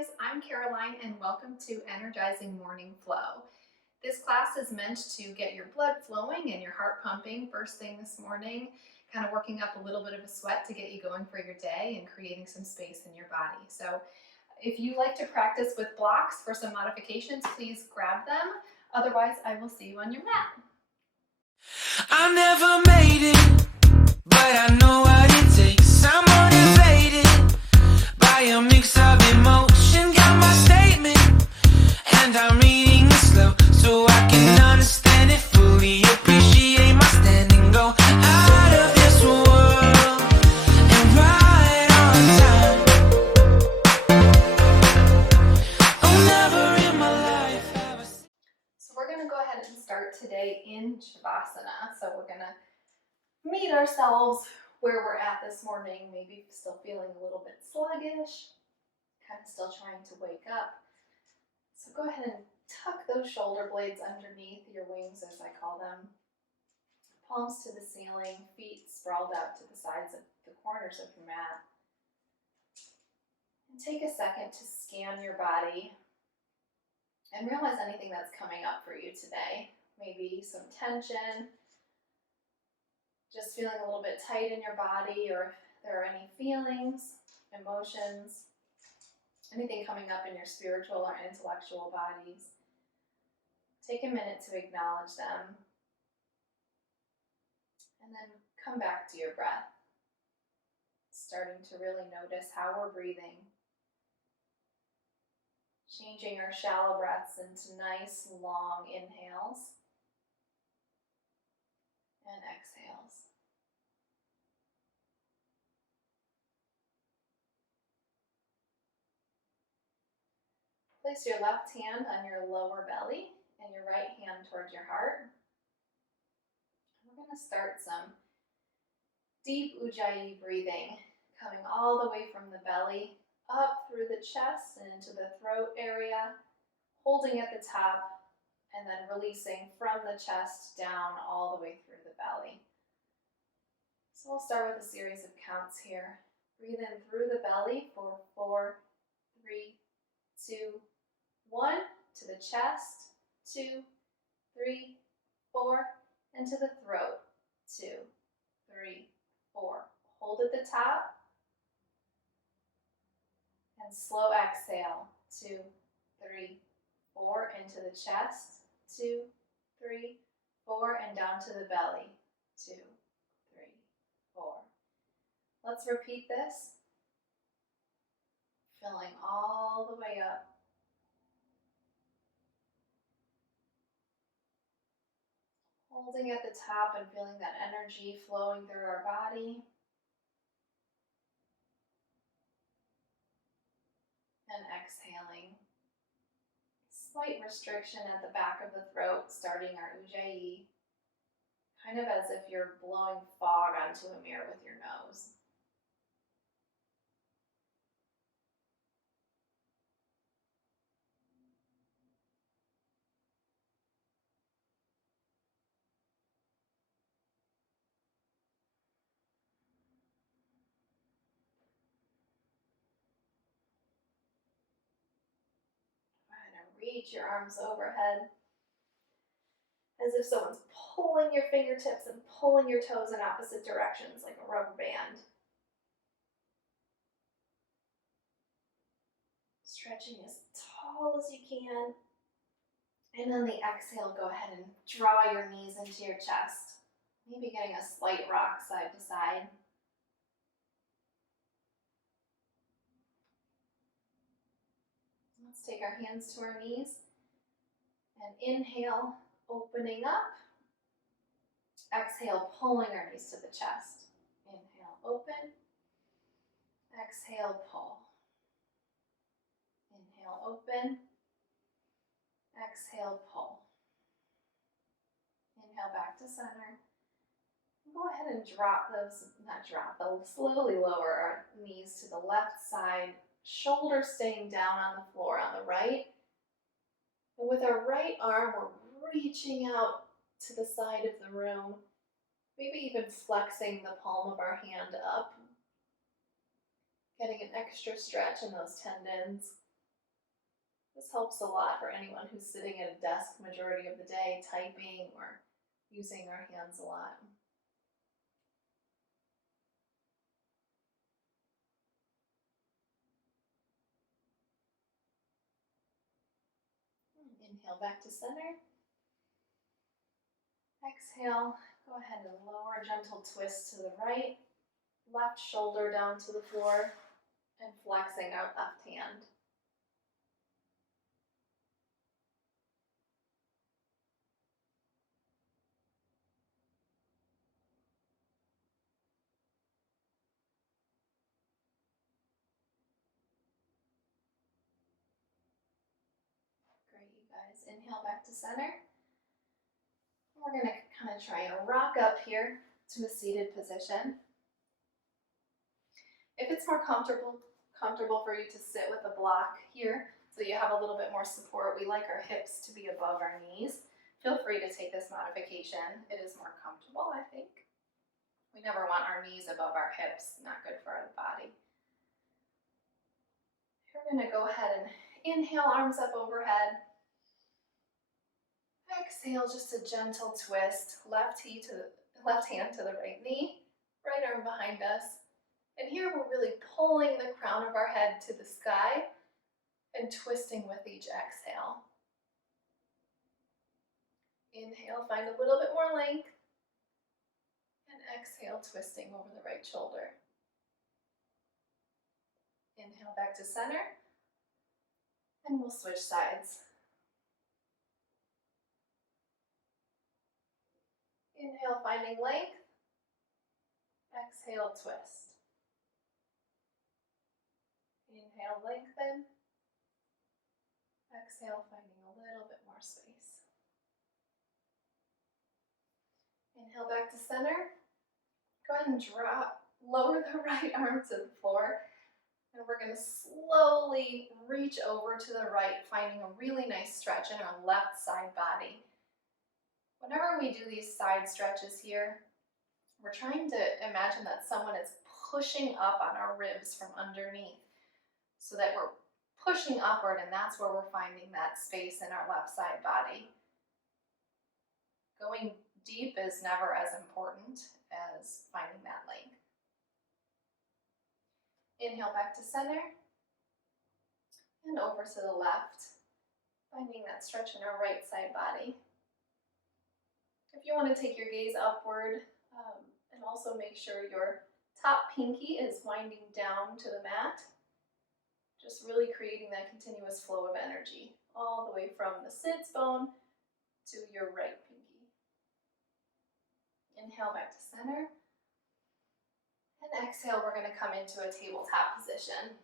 guys, I'm Caroline and welcome to Energizing Morning Flow. This class is meant to get your blood flowing and your heart pumping first thing this morning, kind of working up a little bit of a sweat to get you going for your day and creating some space in your body. So if you like to practice with blocks for some modifications, please grab them. Otherwise, I will see you on your mat. I never made it, but I know what it takes. I'm motivated by a mix of emotion. Got my statement, and I'm reading it slow so I can understand it fully. Appreciate my standing, go out of this world and right on time. Oh, never in my life have I seen. So we're going to go ahead and start today in Shavasana. So we're going to meet ourselves where we're at this morning, maybe still feeling a little bit sluggish, kind of still trying to wake up. So go ahead and tuck those shoulder blades underneath your wings, as I call them. Palms to the ceiling, feet sprawled out to the sides of the corners of your mat. And take a second to scan your body and realize anything that's coming up for you today. Maybe some tension, just feeling a little bit tight in your body, or if there are any feelings, emotions, anything coming up in your spiritual or intellectual bodies. Take a minute to acknowledge them, and then come back to your breath, starting to really notice how we're breathing, changing our shallow breaths into nice, long inhales and exhales. Place your left hand on your lower belly and your right hand towards your heart. We're going to start some deep Ujjayi breathing, coming all the way from the belly up through the chest and into the throat area, holding at the top, and then releasing from the chest down all the way through the belly. So we'll start with a series of counts here. Breathe in through the belly for 4, 3, 2, 1, to the chest, 2, 3, 4, and to the throat, 2, 3, 4. Hold at the top, and slow exhale, 2, 3, 4, into the chest, 2, 3, 4, and down to the belly, 2, 3, 4. Let's repeat this, filling all the way up. Holding at the top and feeling that energy flowing through our body. And exhaling. Slight restriction at the back of the throat, starting our Ujjayi, kind of as if you're blowing fog onto a mirror with your nose. Reach your arms overhead as if someone's pulling your fingertips and pulling your toes in opposite directions like a rubber band. Stretching as tall as you can. And on the exhale, go ahead and draw your knees into your chest. Maybe getting a slight rock side to side. Let's take our hands to our knees and inhale, opening up. Exhale, pulling our knees to the chest. Inhale, open. Exhale, pull. Inhale, open. Exhale, pull. Inhale, back to center. Go ahead and slowly lower our knees to the left side, shoulders staying down on the floor on the right. And with our right arm, we're reaching out to the side of the room, maybe even flexing the palm of our hand up, getting an extra stretch in those tendons. This helps a lot for anyone who's sitting at a desk majority of the day, typing or using our hands a lot. Inhale back to center. Exhale, go ahead and lower, gentle twist to the right, left shoulder down to the floor, and flexing our left hand. Great, you guys. Inhale back to center. We're going to kind of try and rock up here to a seated position. If it's more comfortable for you to sit with a block here, so you have a little bit more support, we like our hips to be above our knees. Feel free to take this modification. It is more comfortable, I think. We never want our knees above our hips, not good for our body. We're going to go ahead and inhale, arms up overhead. Exhale, just a gentle twist, left hand to the right knee, right arm behind us. And here we're really pulling the crown of our head to the sky and twisting with each exhale. Inhale, find a little bit more length. And exhale, twisting over the right shoulder. Inhale back to center. And we'll switch sides. Inhale, finding length. Exhale, twist. Inhale, lengthen. Exhale, finding a little bit more space. Inhale back to center. Go ahead and lower the right arm to the floor. And we're going to slowly reach over to the right, finding a really nice stretch in our left side body. Whenever we do these side stretches here, we're trying to imagine that someone is pushing up on our ribs from underneath, so that we're pushing upward, and that's where we're finding that space in our left side body. Going deep is never as important as finding that length. Inhale back to center, and over to the left, finding that stretch in our right side body. If you want to take your gaze upward, and also make sure your top pinky is winding down to the mat, just really creating that continuous flow of energy, all the way from the sits bone to your right pinky. Inhale back to center. And exhale, we're going to come into a tabletop position.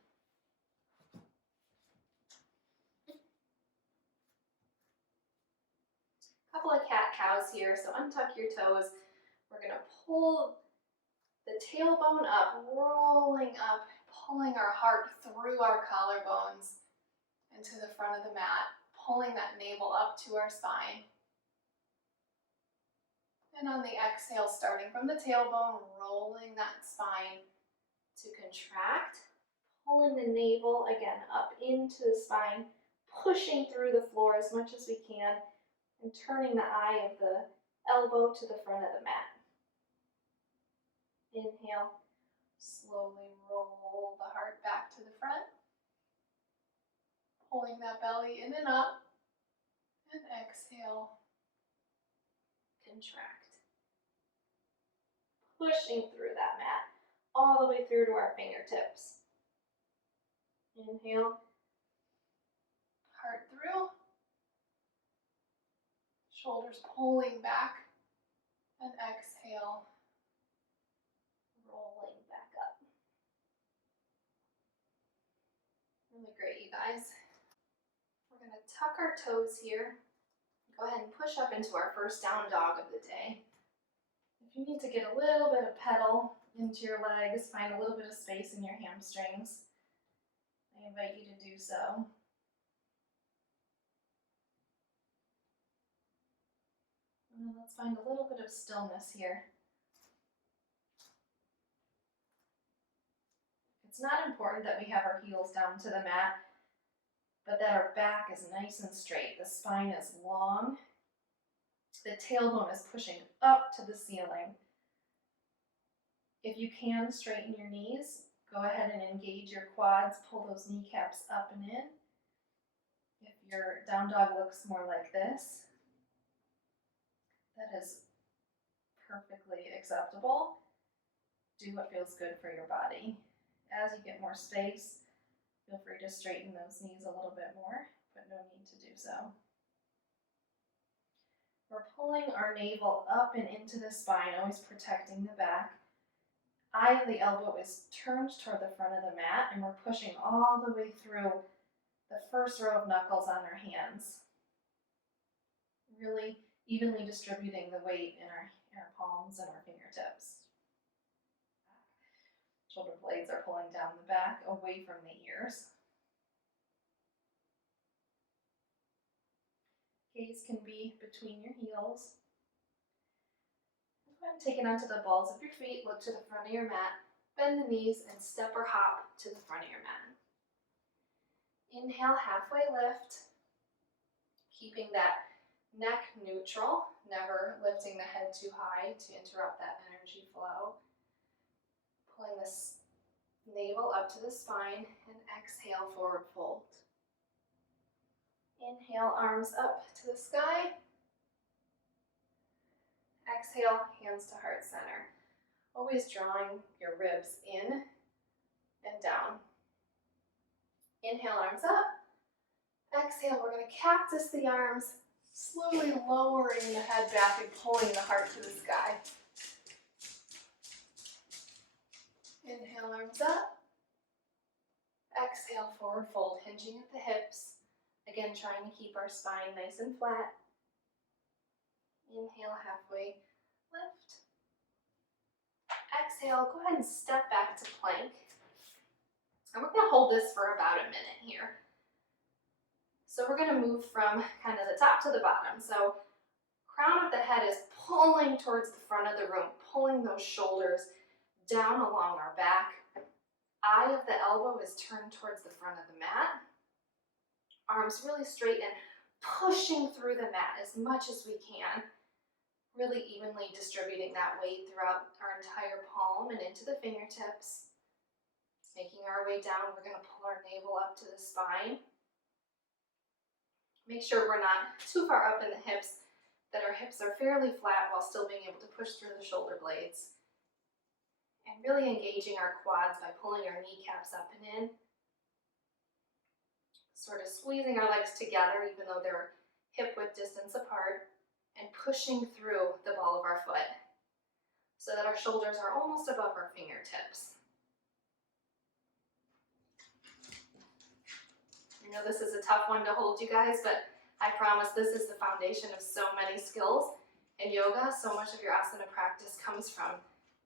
Couple of cat-cows here, so untuck your toes. We're going to pull the tailbone up, rolling up, pulling our heart through our collarbones into the front of the mat, pulling that navel up to our spine. And on the exhale, starting from the tailbone, rolling that spine to contract, pulling the navel again up into the spine, pushing through the floor as much as we can, and turning the eye of the elbow to the front of the mat. Inhale, slowly roll the heart back to the front, pulling that belly in and up, and exhale, contract. Pushing through that mat, all the way through to our fingertips. Inhale, heart through, shoulders pulling back, and exhale, rolling back up. Really great, you guys. We're going to tuck our toes here. Go ahead and push up into our first down dog of the day. If you need to get a little bit of pedal into your legs, find a little bit of space in your hamstrings, I invite you to do so. And let's find a little bit of stillness here. It's not important that we have our heels down to the mat, but that our back is nice and straight. The spine is long. The tailbone is pushing up to the ceiling. If you can, straighten your knees. Go ahead and engage your quads. Pull those kneecaps up and in. If your down dog looks more like this, that is perfectly acceptable. Do what feels good for your body. As you get more space, feel free to straighten those knees a little bit more, but no need to do so. We're pulling our navel up and into the spine, always protecting the back. Eye of the elbow is turned toward the front of the mat, and we're pushing all the way through the first row of knuckles on our hands. Really evenly distributing the weight in our palms and our fingertips. Shoulder blades are pulling down the back, away from the ears. Gaze can be between your heels. Go ahead and take it onto the balls of your feet, look to the front of your mat, bend the knees, and step or hop to the front of your mat. Inhale, halfway lift, keeping that neck neutral, never lifting the head too high to interrupt that energy flow. Pulling this navel up to the spine, and exhale, forward fold. Inhale, arms up to the sky. Exhale, hands to heart center. Always drawing your ribs in and down. Inhale, arms up. Exhale, we're going to cactus the arms, slowly lowering the head back and pulling the heart to the sky. Inhale, arms up. Exhale, forward fold, hinging at the hips. Again, trying to keep our spine nice and flat. Inhale, halfway lift. Exhale, go ahead and step back to plank. And we're going to hold this for about a minute here. So we're going to move from kind of the top to the bottom. So crown of the head is pulling towards the front of the room, pulling those shoulders down along our back. Eye of the elbow is turned towards the front of the mat. Arms really straight and pushing through the mat as much as we can. Really evenly distributing that weight throughout our entire palm and into the fingertips. Making our way down, we're going to pull our navel up to the spine. Make sure we're not too far up in the hips, that our hips are fairly flat while still being able to push through the shoulder blades. And really engaging our quads by pulling our kneecaps up and in. Sort of squeezing our legs together even though they're hip width distance apart. And pushing through the ball of our foot so that our shoulders are almost above our fingertips. I know this is a tough one to hold, you guys, but I promise this is the foundation of so many skills in yoga. So much of your asana practice comes from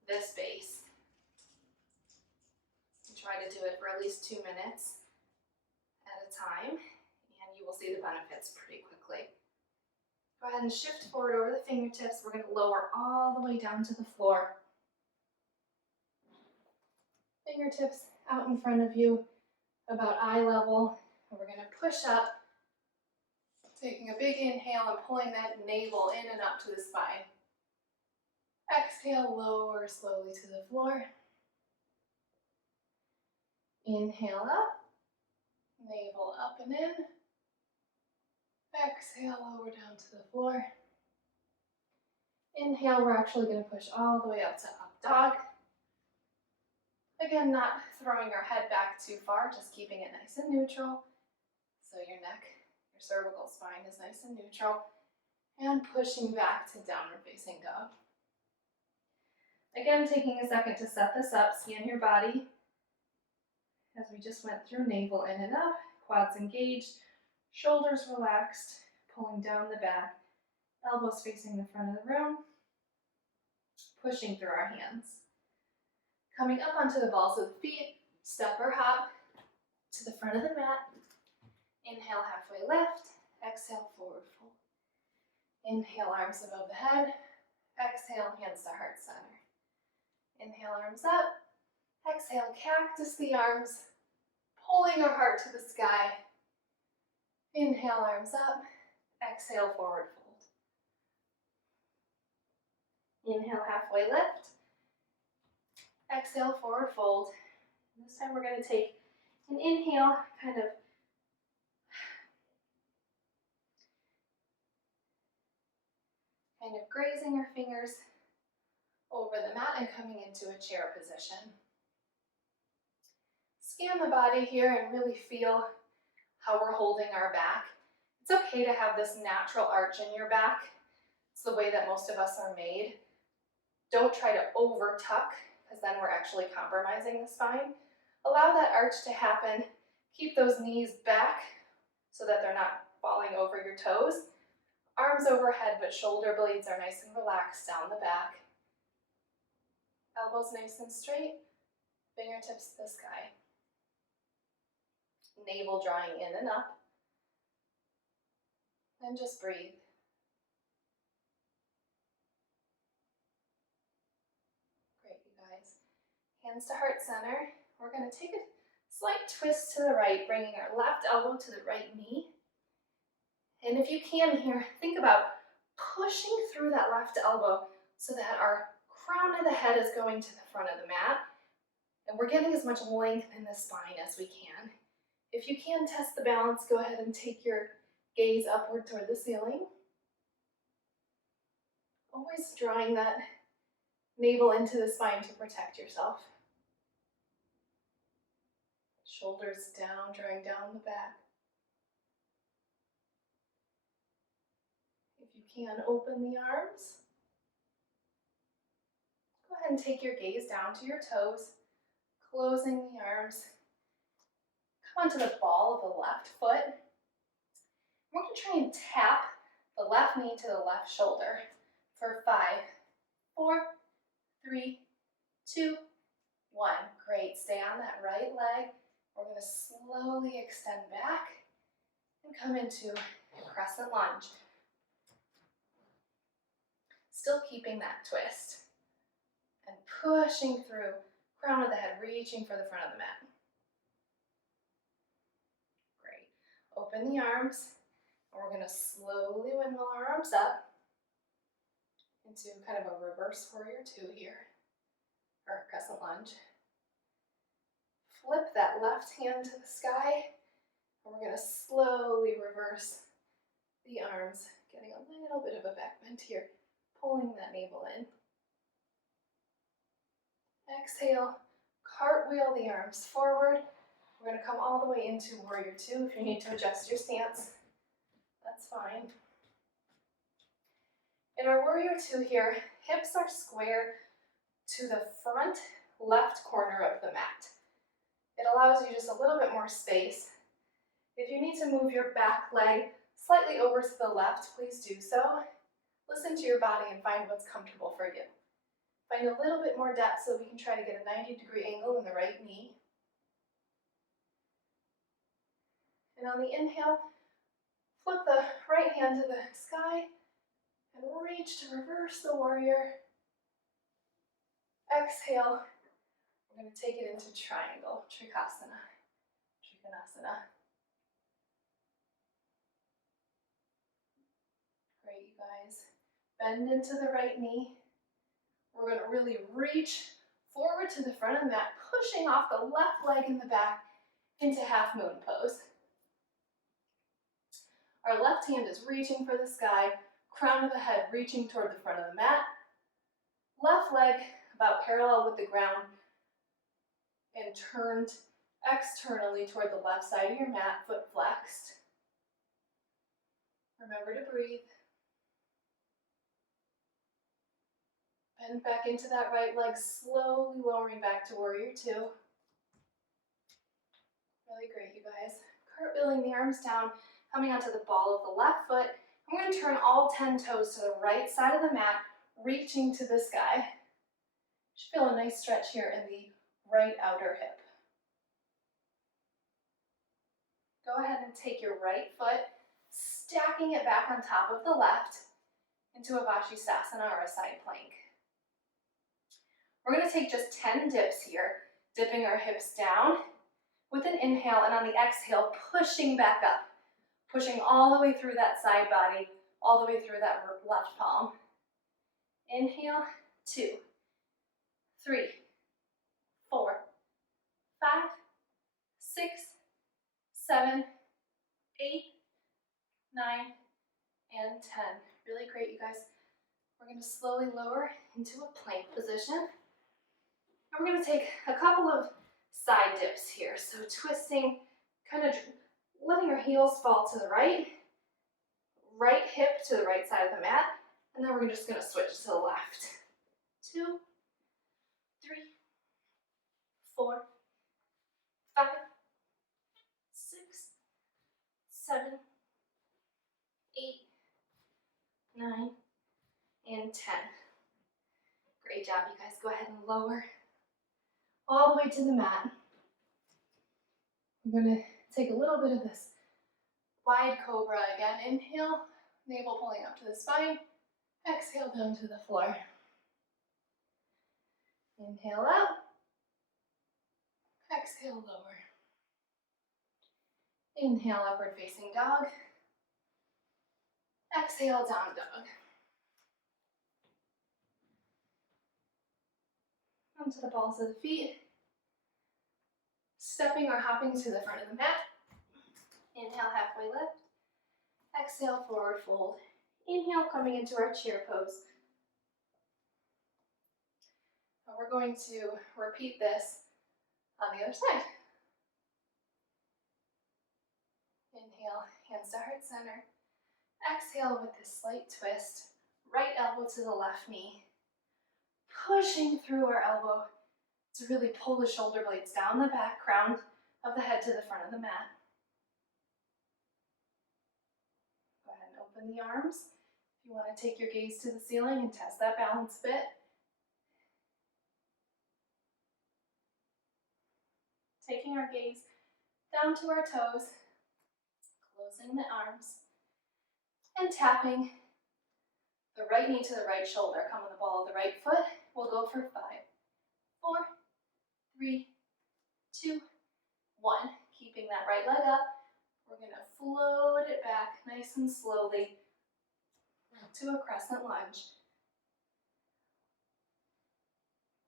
this base. You try to do it for at least 2 minutes at a time, and you will see the benefits pretty quickly. Go ahead and shift forward over the fingertips. We're going to lower all the way down to the floor. Fingertips out in front of you, about eye level. And we're going to push up, taking a big inhale and pulling that navel in and up to the spine. Exhale, lower slowly to the floor. Inhale up, navel up and in. Exhale, lower down to the floor. Inhale, we're actually going to push all the way up to up dog. Again, not throwing our head back too far, just keeping it nice and neutral. So your neck, your cervical spine is nice and neutral. And pushing back to downward facing dog. Again, taking a second to set this up, scan your body. As we just went through, navel in and up, quads engaged. Shoulders relaxed, pulling down the back, elbows facing the front of the room, pushing through our hands. Coming up onto the balls of the feet, step or hop to the front of the mat. Inhale, halfway lift. Exhale, forward fold. Inhale, arms above the head. Exhale, hands to heart center. Inhale, arms up. Exhale, cactus the arms, pulling our heart to the sky. Inhale, arms up. Exhale, forward fold. Inhale, halfway lift. Exhale, forward fold. And this time we're going to take an inhale, kind of grazing our fingers over the mat and coming into a chair position. Scan the body here and really feel how we're holding our back. It's okay to have this natural arch in your back. It's the way that most of us are made. Don't try to over tuck, because then we're actually compromising the spine. Allow that arch to happen. Keep those knees back so that they're not falling over your toes. Arms overhead, but shoulder blades are nice and relaxed down the back. Elbows nice and straight, fingertips to the sky. Navel drawing in and up. And just breathe. Great, you guys. Hands to heart center. We're going to take a slight twist to the right, bringing our left elbow to the right knee. And if you can here, think about pushing through that left elbow so that our crown of the head is going to the front of the mat. And we're getting as much length in the spine as we can. If you can test the balance, go ahead and take your gaze upward toward the ceiling. Always drawing that navel into the spine to protect yourself. Shoulders down, drawing down the back. If you can, open the arms. Go ahead and take your gaze down to your toes, closing the arms. Come onto the ball of the left foot. We're going to try and tap the left knee to the left shoulder for 5, 4, 3, 2, 1. Great. Stay on that right leg. We're going to slowly extend back and come into a crescent lunge. Still keeping that twist and pushing through, crown of the head, reaching for the front of the mat. Great. Open the arms, and we're going to slowly windmill our arms up into kind of a reverse warrior 2 here, or crescent lunge. Flip that left hand to the sky, and we're going to slowly reverse the arms, getting a little bit of a back bend here, pulling that navel in. Exhale, cartwheel the arms forward. We're going to come all the way into warrior 2. If you need to adjust your stance, that's fine. In our warrior 2 here, hips are square to the front left corner of the mat. It allows you just a little bit more space. If you need to move your back leg slightly over to the left, please do so. Listen to your body and find what's comfortable for you. Find a little bit more depth so we can try to get a 90-degree angle in the right knee. And on the inhale, flip the right hand to the sky and reach to reverse the warrior. Exhale. We're going to take it into triangle, Trikonasana. Great, you guys. Bend into the right knee. We're going to really reach forward to the front of the mat, pushing off the left leg in the back into half moon pose. Our left hand is reaching for the sky, crown of the head reaching toward the front of the mat. Left leg about parallel with the ground and turned externally toward the left side of your mat, foot flexed. Remember to breathe. Bend back into that right leg, slowly lowering back to warrior 2. Really great, you guys. Cartwheeling the arms down, coming onto the ball of the left foot. I'm going to turn all 10 toes to the right side of the mat, reaching to the sky. Should feel a nice stretch here in the right outer hip. Go ahead and take your right foot, stacking it back on top of the left into a Vashisthasana or a side plank. We're going to take just 10 dips here, dipping our hips down with an inhale, and on the exhale, pushing back up. Pushing all the way through that side body, all the way through that left palm. Inhale, 2, 3, 4, 5, 6, 7, 8, 9, and 10. Really great, you guys. We're going to slowly lower into a plank position. And we're going to take a couple of side dips here. So twisting, kind of letting your heels fall to the right hip to the right side of the mat, and then we're just going to switch to the left. 2, 3, 4, 5, 6, 7, 8, 9, and 10. Great job, you guys. Go ahead and lower all the way to the mat. I'm going to take a little bit of this wide cobra again. Inhale, navel pulling up to the spine. Exhale down to the floor. Inhale out. Exhale lower. Inhale upward facing dog. Exhale down dog. Onto the balls of the feet. Stepping or hopping to the front of the mat. Inhale, halfway lift. Exhale, forward fold. Inhale, coming into our chair pose. And we're going to repeat this on the other side. Inhale, hands to heart center. Exhale with this slight twist. Right elbow to the left knee. Pushing through our elbow to really pull the shoulder blades down the back, crown of the head to the front of the mat. Go ahead and open the arms. If you want to take your gaze to the ceiling and test that balance a bit. Taking our gaze down to our toes, closing the arms, and tapping the right knee to the right shoulder. Come on the ball of the right foot. We'll go for 5, 4, 3, 2, 1. Keeping that right leg up. We're going to float it back nice and slowly to a crescent lunge.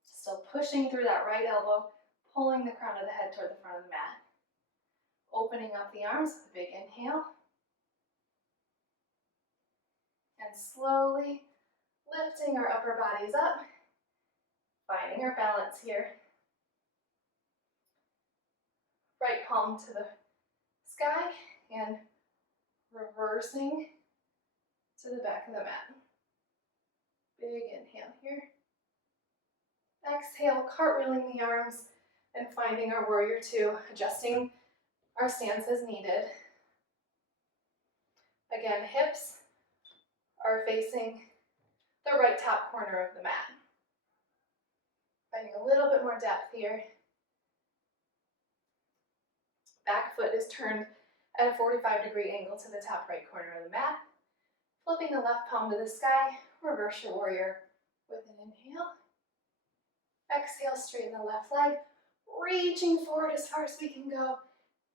Still pushing through that right elbow, pulling the crown of the head toward the front of the mat. Opening up the arms with a big inhale. And slowly lifting our upper bodies up, finding our balance here. Right palm to the sky and reversing to the back of the mat. Big inhale here. Exhale, cartwheeling the arms and finding our warrior 2, adjusting our stance as needed. Again, hips are facing the right top corner of the mat. Finding a little bit more depth here. Back foot is turned at a 45-degree angle to the top right corner of the mat. Flipping the left palm to the sky, reverse your warrior with an inhale. Exhale, straighten the left leg, reaching forward as far as we can go,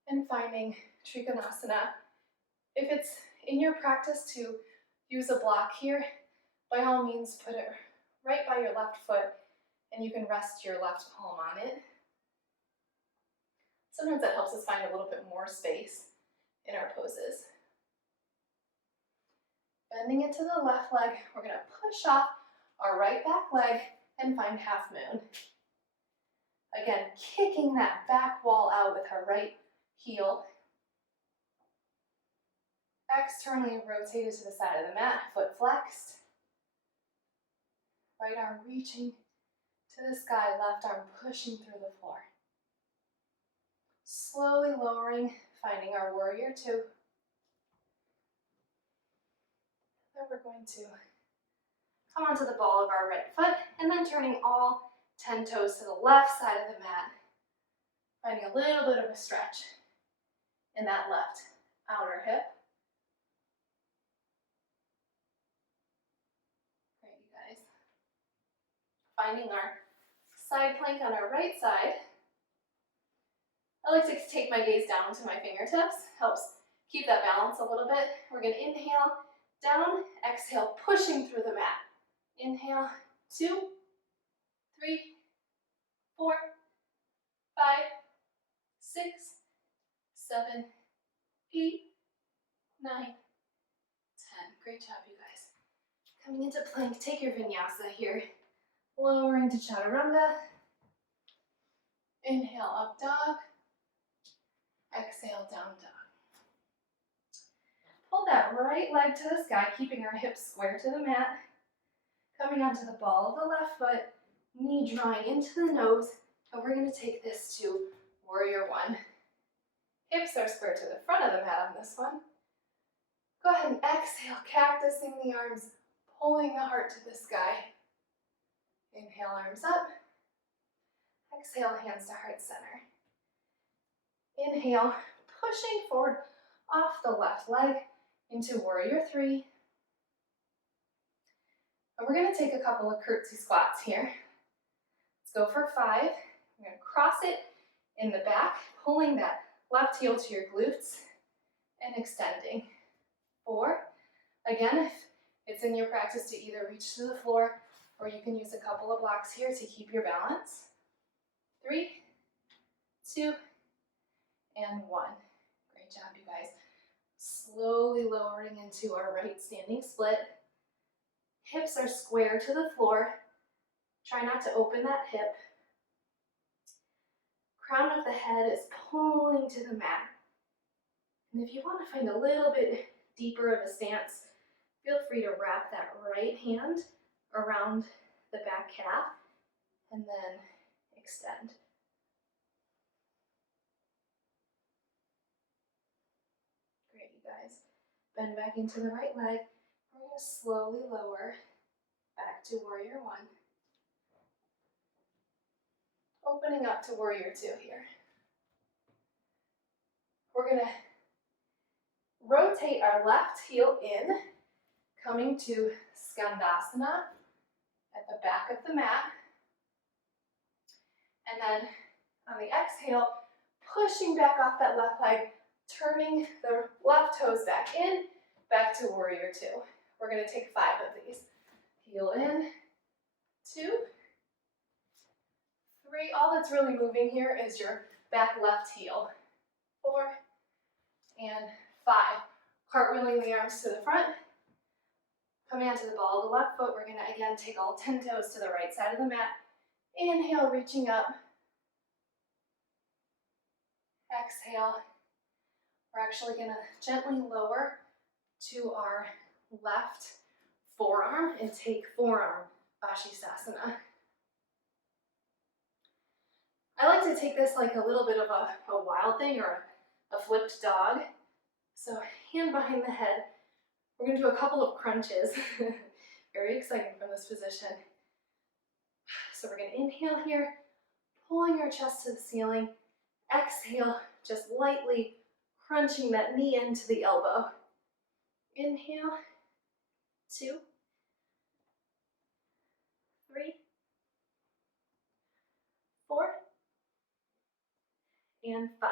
and finding Trikonasana. If it's in your practice to use a block here, by all means put it right by your left foot, and you can rest your left palm on it. Sometimes that helps us find a little bit more space in our poses. Bending it to the left leg, we're going to push off our right back leg and find half moon. Again, kicking that back wall out with our right heel. Externally rotated to the side of the mat, foot flexed. Right arm reaching to the sky, left arm pushing through the floor. Slowly lowering, finding our warrior 2. Then we're going to come onto the ball of our right foot and then turning all 10 toes to the left side of the mat. Finding a little bit of a stretch in that left outer hip. Great, you guys. Finding our side plank on our right side. I like to take my gaze down to my fingertips. Helps Keep that balance a little bit. We're gonna inhale, down, exhale, pushing through the mat. Inhale, 2, 3, 4, 5, 6, 7, 8, 9, 10. Great job, you guys. Coming into plank, take your vinyasa here. Lowering to chaturanga. Inhale, up dog. Exhale, down dog. Pull that right leg to the sky, keeping our hips square to the mat. Coming onto the ball of the left foot, knee drawing into the nose, and we're going to take this to warrior one. Hips are square to the front of the mat on this one. Go ahead and exhale, cactusing the arms, pulling the heart to the sky. Inhale, arms up. Exhale, hands to heart center. Inhale, pushing forward off the left leg into warrior three. And we're going to take a couple of curtsy squats here. Let's go for 5. You're going to cross it in the back, pulling that left heel to your glutes and extending. 4. Again, if it's in your practice to either reach to the floor or you can use a couple of blocks here to keep your balance. 3, 2, and 1. Great job, you guys. Slowly lowering into our right standing split. Hips are square to the floor. Try not to open that hip. Crown of the head is pulling to the mat. And if you want to find a little bit deeper of a stance, feel free to wrap that right hand around the back calf and then extend. Great, you guys. Bend back into the right leg. We're going to slowly lower back to warrior one. Opening up to warrior two here. We're going to rotate our left heel in, coming to Skandasana at the back of the mat. And then on the exhale, pushing back off that left leg, turning the left toes back in, back to warrior two. We're going to take 5 of these. Heel in, 2, 3. All that's really moving here is your back left heel. 4 and 5. Cartwheeling the arms to the front. Coming onto the ball of the left foot, we're going to again take all 10 toes to the right side of the mat. Inhale, reaching up. Exhale. We're actually going to gently lower to our left forearm and take forearm Vashisthasana. I like to take this like a little bit of a wild thing or a flipped dog. So hand behind the head. We're going to do a couple of crunches. Very exciting from this position. So we're going to inhale here, pulling our chest to the ceiling. Exhale, just lightly crunching that knee into the elbow. Inhale, 2, 3, 4, and 5.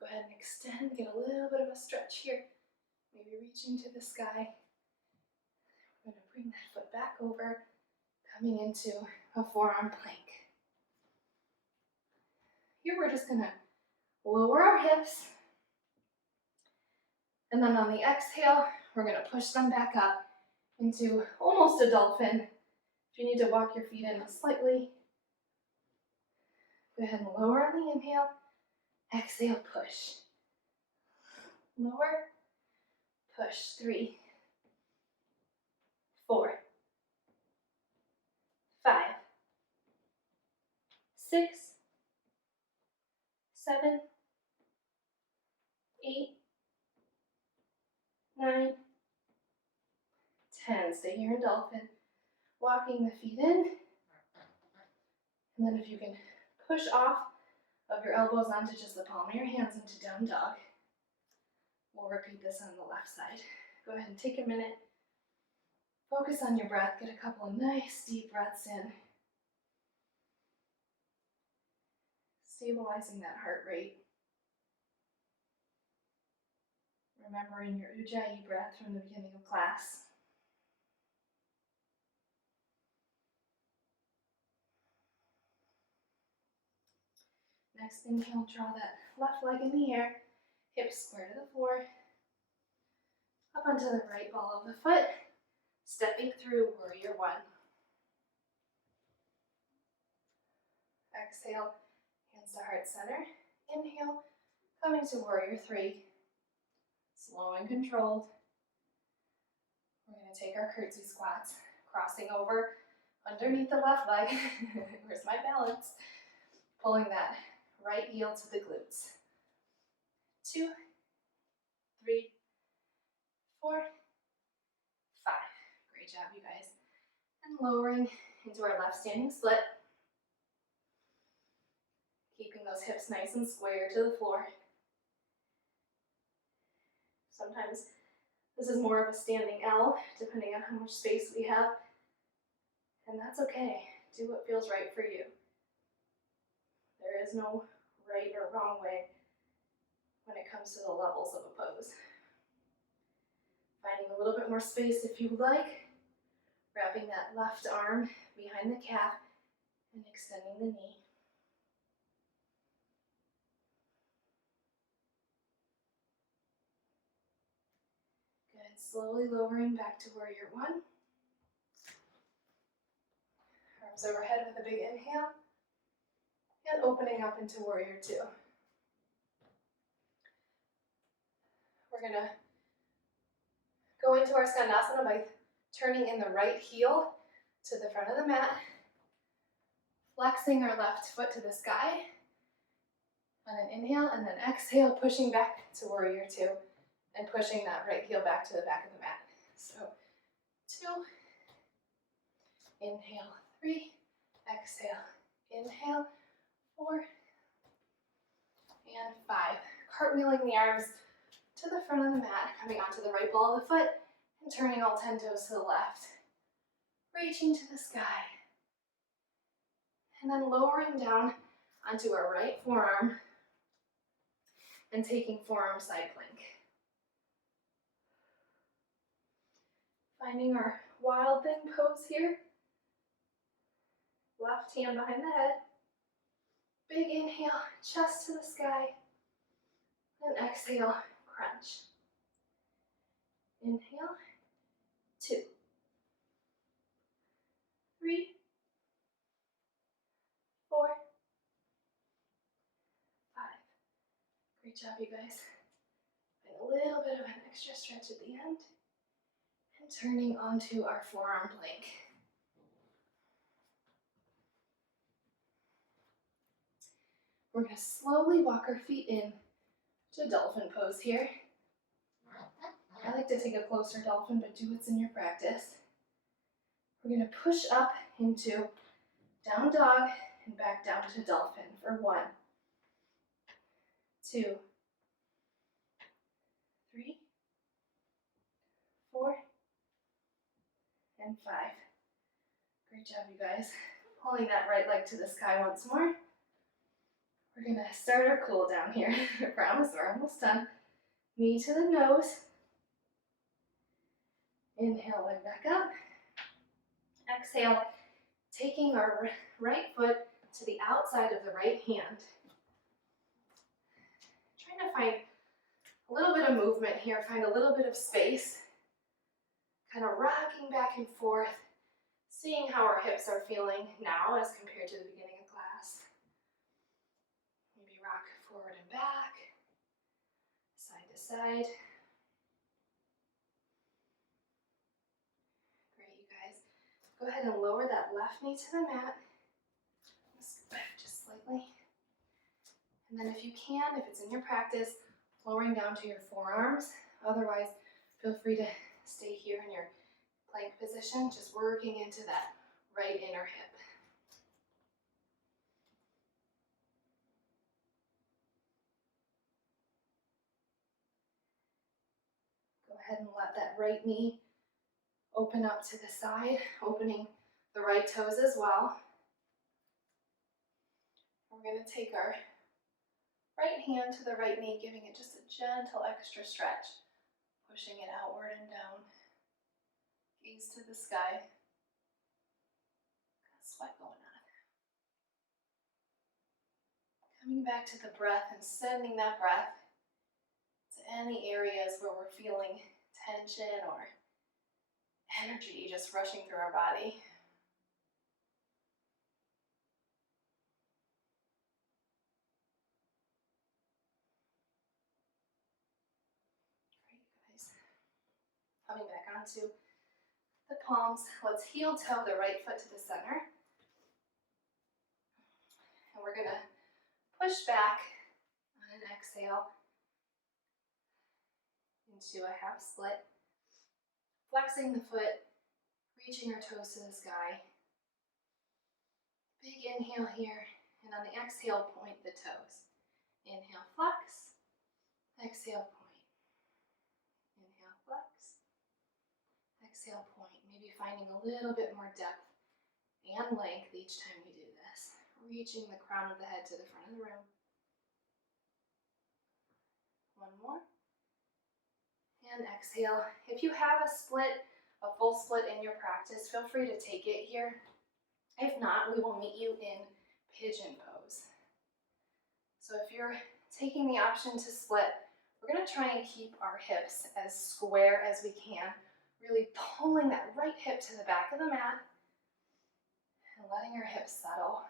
Go ahead and extend, get a little bit of a stretch here. Maybe reaching to the sky. We're going to bring that foot back over, coming into a forearm plank. Here we're just going to lower our hips. And then on the exhale, we're going to push them back up into almost a dolphin. If you need to walk your feet in slightly, go ahead and lower on the inhale. Exhale, push. Lower, push. 3, 4, 5, 6, 7, 8, 9, 10. Stay here in dolphin. Walking the feet in. And then if you can push off of your elbows onto just the palm of your hands into down dog. We'll repeat this on the left side. Go ahead and take a minute. Focus on your breath. Get a couple of nice deep breaths in. Stabilizing that heart rate. Remembering your Ujjayi breath from the beginning of class. Next inhale, draw that left leg in the air, hips square to the floor, up onto the right ball of the foot, stepping through warrior one. Exhale, hands to heart center. Inhale, coming to warrior three. Slow and controlled. We're going to take our curtsy squats, crossing over underneath the left leg. Where's my balance? Pulling that right heel to the glutes. 2, 3, 4, 5. Great job, you guys. And lowering into our left standing split. Keeping those hips nice and square to the floor. Sometimes this is more of a standing L, depending on how much space we have. And that's okay. Do what feels right for you. There is no right or wrong way when it comes to the levels of a pose. Finding a little bit more space if you like. Wrapping that left arm behind the calf and extending the knee. Good. Slowly lowering back to warrior one. Arms overhead with a big inhale. And opening up into warrior two. We're going to go into our Skandasana by turning in the right heel to the front of the mat, flexing our left foot to the sky on an inhale, and then exhale, pushing back to warrior two, and pushing that right heel back to the back of the mat. So 2, inhale, 3, exhale, inhale, 4, and 5. Cartwheeling the arms to the front of the mat, coming onto the right ball of the foot, and turning all 10 toes to the left, reaching to the sky. And then lowering down onto our right forearm and taking forearm side plank. Finding our wild thing pose here. Left hand behind the head. Big inhale, chest to the sky. And exhale, crunch. Inhale, 2, 3, 4, 5. Great job, you guys. And a little bit of an extra stretch at the end. And turning onto our forearm plank. We're going to slowly walk our feet in to dolphin pose here. I like to take a closer dolphin, but do what's in your practice. We're going to push up into down dog and back down to dolphin for 1, 2, 3, 4, and 5. Great job, you guys. Pulling that right leg to the sky once more. We're going to start our cool down here. I promise we're almost done. Knee to the nose. Inhale, leg back up. Exhale, taking our right foot to the outside of the right hand. Trying to find a little bit of movement here, find a little bit of space. Kind of rocking back and forth, seeing how our hips are feeling now as compared to the beginning of class. Maybe rock forward and back, side to side. Great, you guys. Go ahead and lower that left knee to the mat. Just slightly. And then if you can, if it's in your practice, lowering down to your forearms. Otherwise, feel free to stay here in your plank position, just working into that right inner hip. Go ahead and let that right knee open up to the side, opening the right toes as well. We're going to take our right hand to the right knee, giving it just a gentle extra stretch. pushing it outward and down. Gaze to the sky. Got sweat going on. Coming back to the breath and sending that breath to any areas where we're feeling tension or energy just rushing through our body. Great, guys. Coming back onto the palms, let's heel toe the right foot to the center. And we're gonna push back on an exhale into a half split. Flexing the foot, reaching our toes to the sky. Big inhale here, and on the exhale, point the toes. Inhale, flex. Exhale, point. Inhale, flex. Exhale, point. Maybe finding a little bit more depth and length each time you do this. Reaching the crown of the head to the front of the room. One more. And exhale. If you have a full split in your practice, feel free to take it here. If not, we will meet you in pigeon pose. So if you're taking the option to split, we're going to try and keep our hips as square as we can, really pulling that right hip to the back of the mat and letting your hips settle.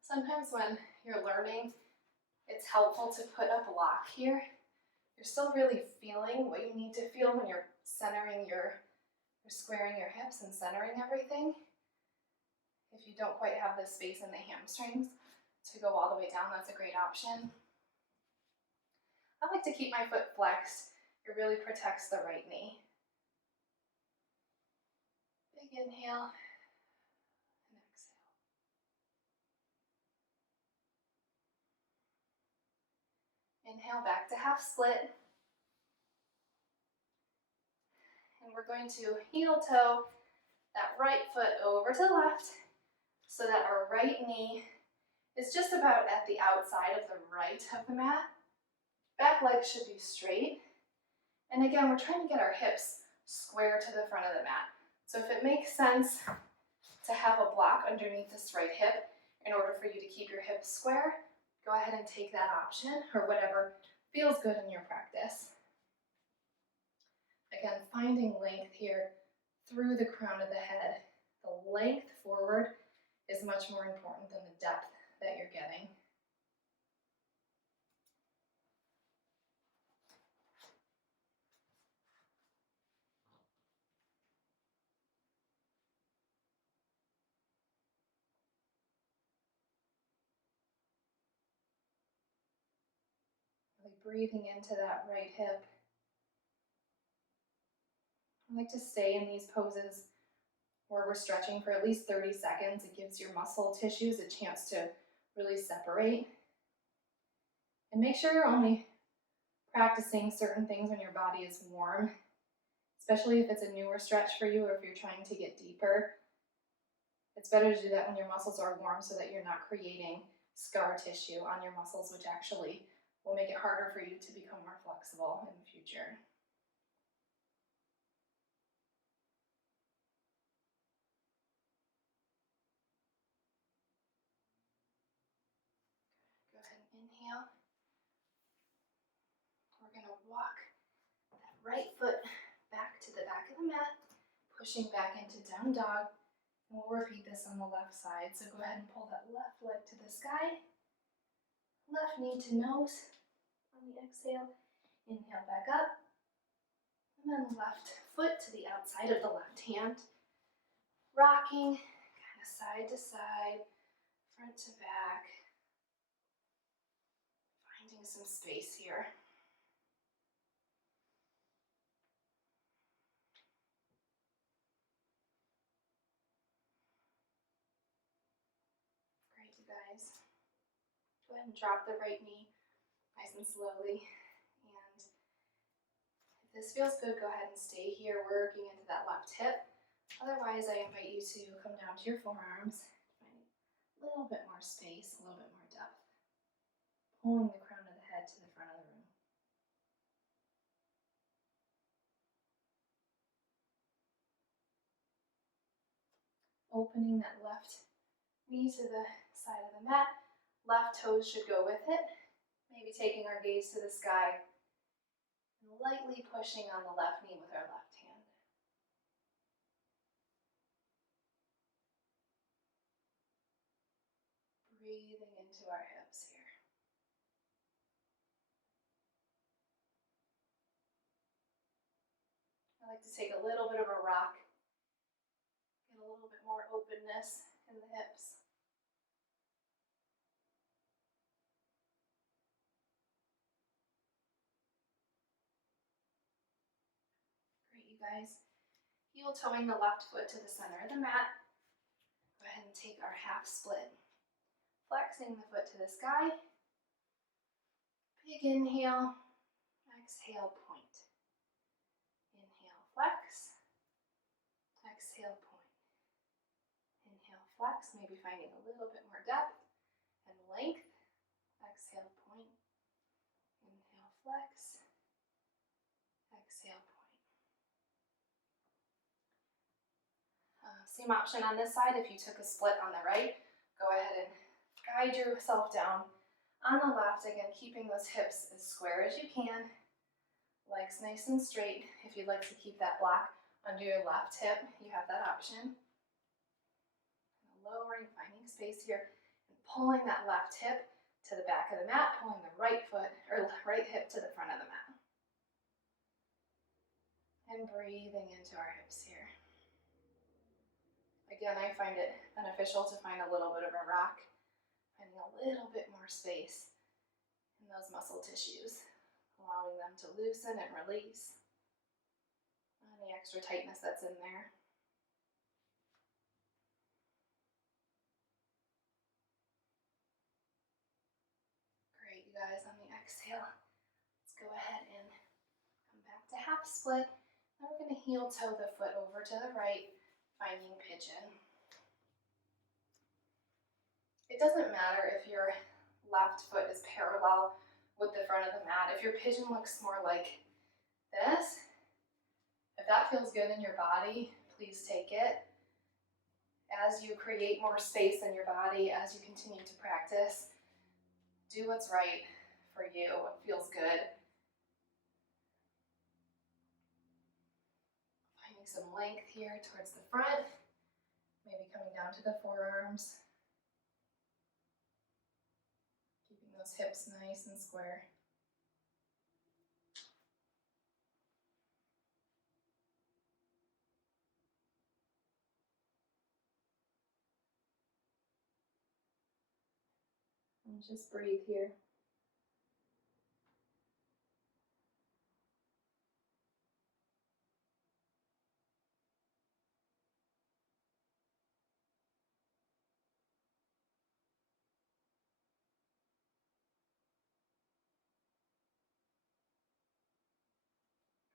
Sometimes when you're learning, it's helpful to put a block here. You're still really feeling what you need to feel when you're squaring your hips and centering everything. If you don't quite have the space in the hamstrings to go all the way down, that's a great option. I like to keep my foot flexed. It really protects the right knee. Big inhale and exhale. Inhale back to half split. And we're going to heel toe that right foot over to the left so that our right knee is just about at the outside of the right of the mat. Back leg should be straight. And again, we're trying to get our hips square to the front of the mat. So if it makes sense to have a block underneath this right hip in order for you to keep your hips square, go ahead and take that option or whatever feels good in your practice. Again, finding length here through the crown of the head. The length forward is much more important than the depth that you're getting. Really breathing into that right hip. I like to stay in these poses where we're stretching for at least 30 seconds. It gives your muscle tissues a chance to really separate. And make sure you're only practicing certain things when your body is warm, especially if it's a newer stretch for you or if you're trying to get deeper. It's better to do that when your muscles are warm so that you're not creating scar tissue on your muscles, which actually will make it harder for you to become more flexible in the future. Go ahead and inhale. We're going to walk that right foot back to the back of the mat, pushing back into down dog. And we'll repeat this on the left side. So go ahead and pull that left leg to the sky. Left knee to nose on the exhale. Inhale back up. And then left foot to the outside of the left hand. Rocking kind of side to side, front to back. Finding some space here. Great, you guys. Go ahead and drop the right knee nice and slowly. And if this feels good, go ahead and stay here working into that left hip. Otherwise, I invite you to come down to your forearms, find a little bit more space, a little bit more depth. Pulling the crown of the head to the front of the room. opening that left knee to the side of the mat. Left toes should go with it. Maybe taking our gaze to the sky and lightly pushing on the left knee with our left hand. Breathing into our hips here. I like to take a little bit of a rock, get a little bit more openness in the hips. Great, you guys. Heel toeing the left foot to the center of the mat. Go ahead and take our half split. Flexing the foot to the sky. Big inhale. Exhale, point. Inhale, flex. Exhale, point. Inhale, flex. Maybe finding a little bit more depth and length. Exhale, point. Inhale, flex. Exhale, point. Same option on this side. If you took a split on the right, go ahead and guide yourself down on the left. Again, keeping those hips as square as you can. Legs nice and straight. If you'd like to keep that block under your left hip, you have that option. Lowering, finding space here, and pulling that left hip to the back of the mat, pulling the right foot or right hip to the front of the mat. And breathing into our hips here. Again, I find it beneficial to find a little bit of a rock, finding a little bit more space in those muscle tissues, allowing them to loosen and release any extra tightness that's in there. Great, you guys, on the exhale, let's go ahead and come back to half split. Now we're going to heel toe the foot over to the right, finding pigeon. It doesn't matter if your left foot is parallel with the front of the mat. If your pigeon looks more like this, if that feels good in your body, please take it. As you create more space in your body, as you continue to practice, do what's right for you, what feels good. Finding some length here towards the front, maybe coming down to the forearms. Keeping those hips nice and square. And just breathe here.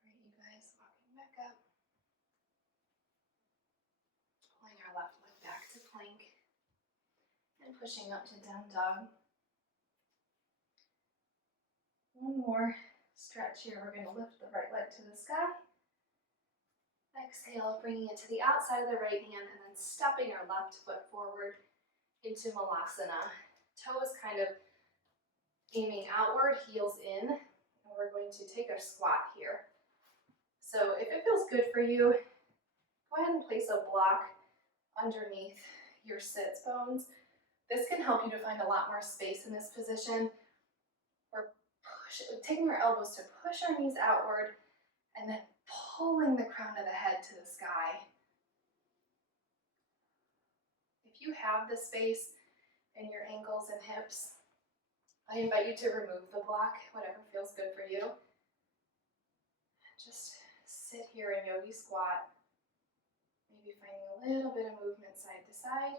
Great, you guys, walking back up. Pulling our left leg back to plank. And pushing up to down dog. One more stretch here. We're going to lift the right leg to the sky. Exhale, bringing it to the outside of the right hand and then stepping our left foot forward into Malasana. Toes kind of aiming outward, heels in, and we're going to take our squat here. So if it feels good for you, go ahead and place a block underneath your sits bones. This can help you to find a lot more space in this position. We're taking our elbows to push our knees outward and then pulling the crown of the head to the sky. If you have the space in your ankles and hips, I invite you to remove the block, whatever feels good for you. Just sit here in yogi squat, maybe finding a little bit of movement side to side.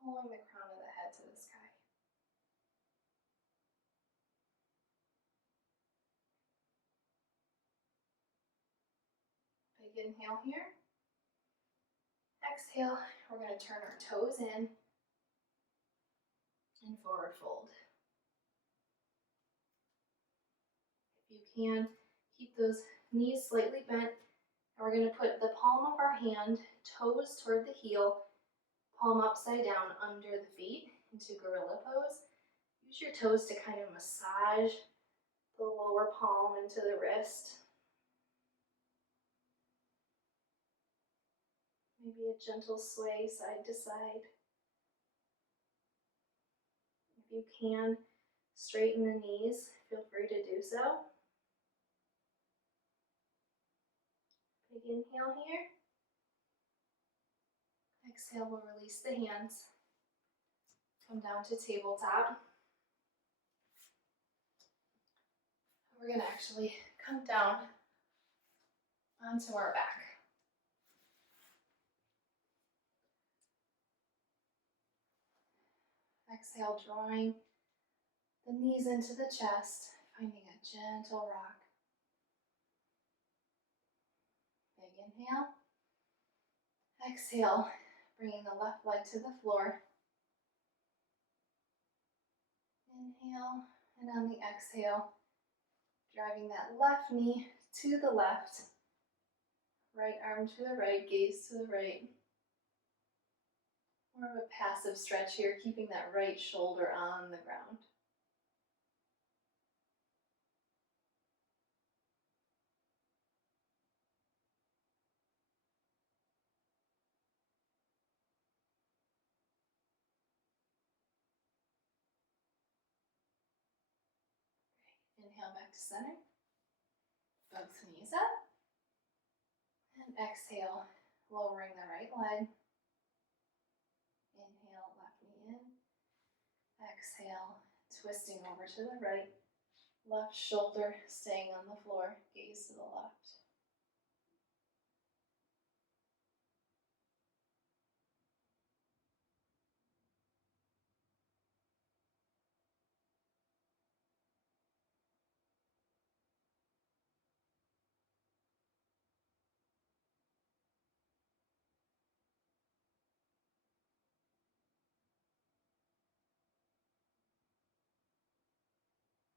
Pulling the crown of the head to the sky. Big inhale here. Exhale, we're going to turn our toes in and forward fold. If you can, keep those knees slightly bent We're going to put the palm of our hand, toes toward the heel, palm upside down under the feet into gorilla pose. Use your toes to kind of massage the lower palm into the wrist. Maybe a gentle sway side to side. If you can, straighten the knees. Feel free to do so. Big inhale here. Exhale, we'll release the hands. Come down to tabletop. We're going to actually come down onto our back. Exhale, drawing the knees into the chest, finding a gentle rock. Big inhale. Exhale, bringing the left leg to the floor. Inhale, and on the exhale, driving that left knee to the left, right arm to the right, gaze to the right. More of a passive stretch here, keeping that right shoulder on the ground. Inhale back to center. Both knees up. And exhale, lowering the right leg. Inhale, left knee in. Exhale, twisting over to the right. Left shoulder staying on the floor, gaze to the left.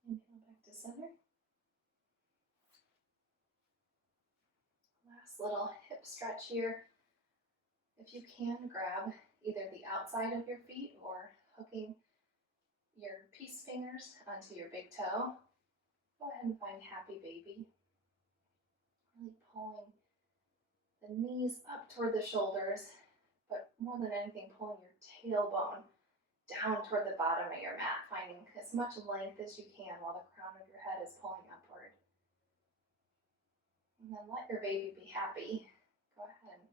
Inhale back to center. Last little hip stretch here. If you can, grab either the outside of your feet or hooking your peace fingers onto your big toe. Go ahead and find happy baby. Really pulling the knees up toward the shoulders, but more than anything, pulling your tailbone down toward the bottom of your mat, finding as much length as you can while the crown of your head is pulling upward. And then let your baby be happy. Go ahead and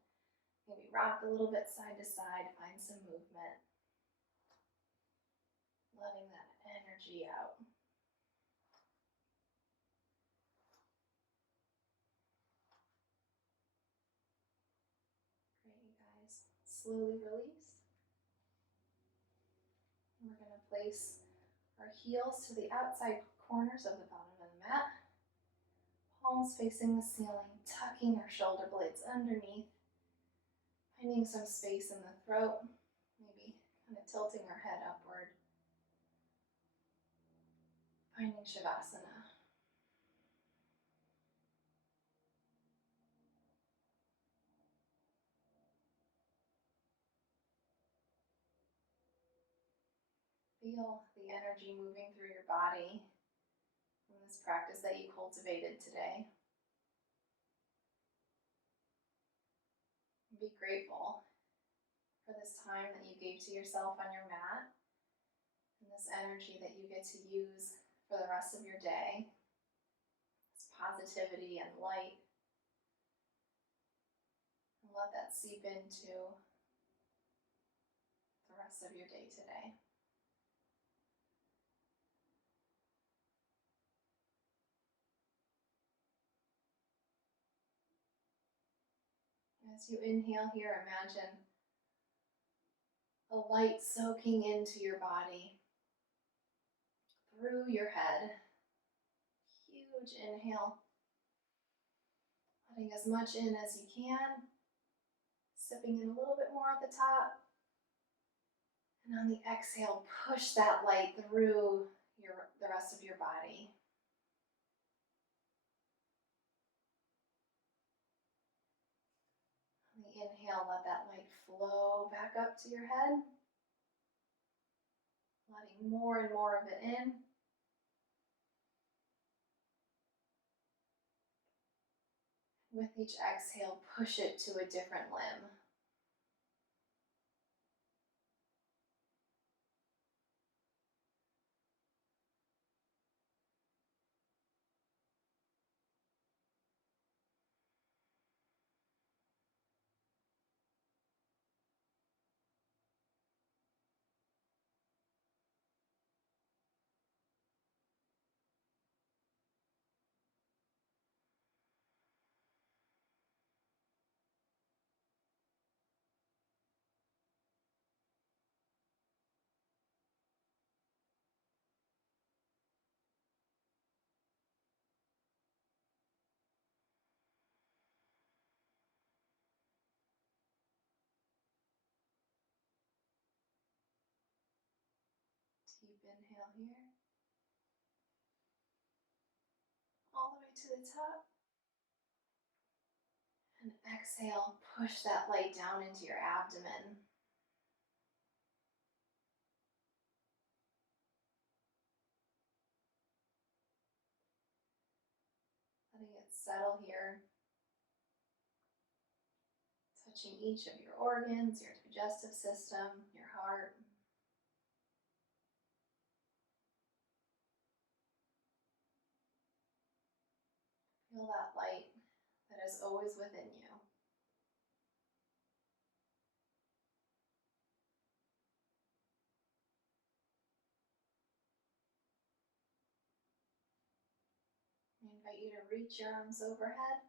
maybe rock a little bit side to side, find some movement. Letting that energy out. Great, you guys. Slowly release. And we're going to place our heels to the outside corners of the bottom of the mat. Palms facing the ceiling, tucking our shoulder blades underneath. Finding some space in the throat. Maybe kind of tilting our head upward. Finding Shavasana. Feel the energy moving through your body from this practice that you cultivated today. Be grateful for this time that you gave to yourself on your mat and this energy that you get to use for the rest of your day. This positivity and light. And let that seep into the rest of your day today. As you inhale here, imagine the light soaking into your body, through your head. Huge inhale, letting as much in as you can, sipping in a little bit more at the top. And on the exhale, push that light through the rest of your body. flow back up to your head, letting more and more of it in. With each exhale, push it to a different limb. Deep inhale here. All the way to the top. And exhale, push that light down into your abdomen. Letting it settle here. Touching each of your organs, your digestive system, your heart. Feel that light that is always within you. I invite you to reach your arms overhead,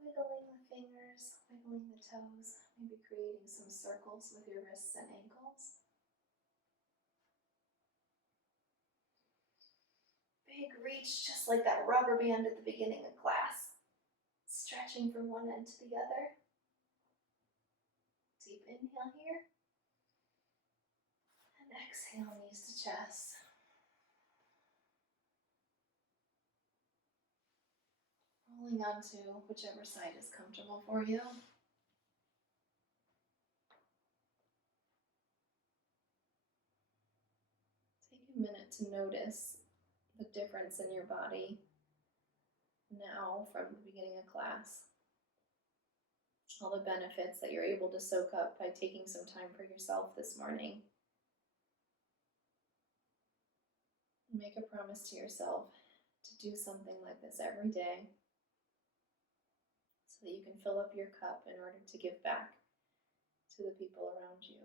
wiggling the fingers, wiggling the toes, maybe creating some circles with your wrists and ankles. Big reach, just like that rubber band at the beginning of class. Stretching from one end to the other. Deep inhale here. And exhale, knees to chest. Rolling onto whichever side is comfortable for you. Take a minute to notice the difference in your body now from the beginning of class. All the benefits that you're able to soak up by taking some time for yourself this morning. Make a promise to yourself to do something like this every day so that you can fill up your cup in order to give back to the people around you.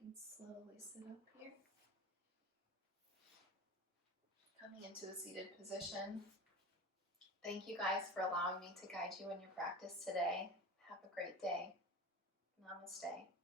You can slowly sit up here. Coming into a seated position. Thank you guys for allowing me to guide you in your practice today. Have a great day. Namaste.